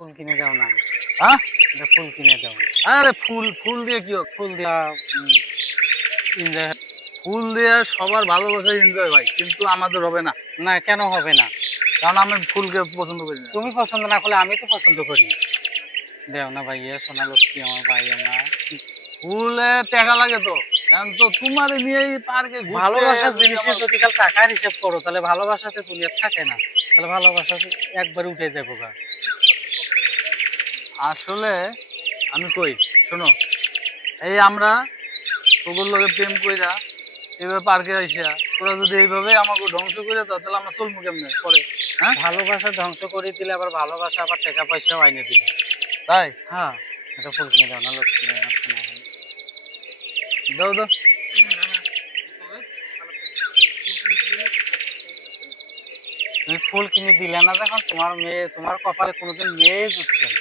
ফুল কিনে দাও না। হ্যাঁ? এটা ফুল কিনে দাও। আরে ফুল ফুল দিয়ে কি হবে? ফুল দিয়া এনজয়। ফুল দিয়ে সবার ভালোবাসা এনজয় ভাই, কিন্তু আমাদের হবে না। না, কেন হবে না? কারণ আমি ফুলকে পছন্দ করি না। তুমি পছন্দ না করলে আমি তো পছন্দ করি। দেও না ভাইয়া, সোনা লক্ষ্মী আমার ভাই আমার। ফুলে টাকা লাগে তো। এখন তো তোমার নিয়ে পার্কে ঘুরতে ভালোবাসার যদি জিনিসের আমার যদি কাল টাকার হিসাব করো তাহলে ভালোবাসাতে দুনিয়া থাকে না। তাহলে ভালোবাসা একবার উঠে যাবো গা। আসলে আমি কই শোনো, এই আমরা তোগুর লগে প্রেম কইরা এইভাবে পার্কে আইসা তোরা যদি এইভাবে আমাকে ধ্বংস করে দাও তাহলে আমরা চলবো কেমনে পরে? হ্যাঁ, ভালোবাসা ধ্বংস করে দিলে আবার ভালোবাসা আবার টাকা পয়সাও আইনে দিবে। তাই হ্যাঁ, এটা ফুল কিনে দাও না লক্ষ্মী আমার সোনা ভাই। দাও দাও। তুমি ফুল কিনে দিলে না, যখন তোমার মেয়ে, তোমার কপালে কোনোদিন মেয়ে জুটছে না।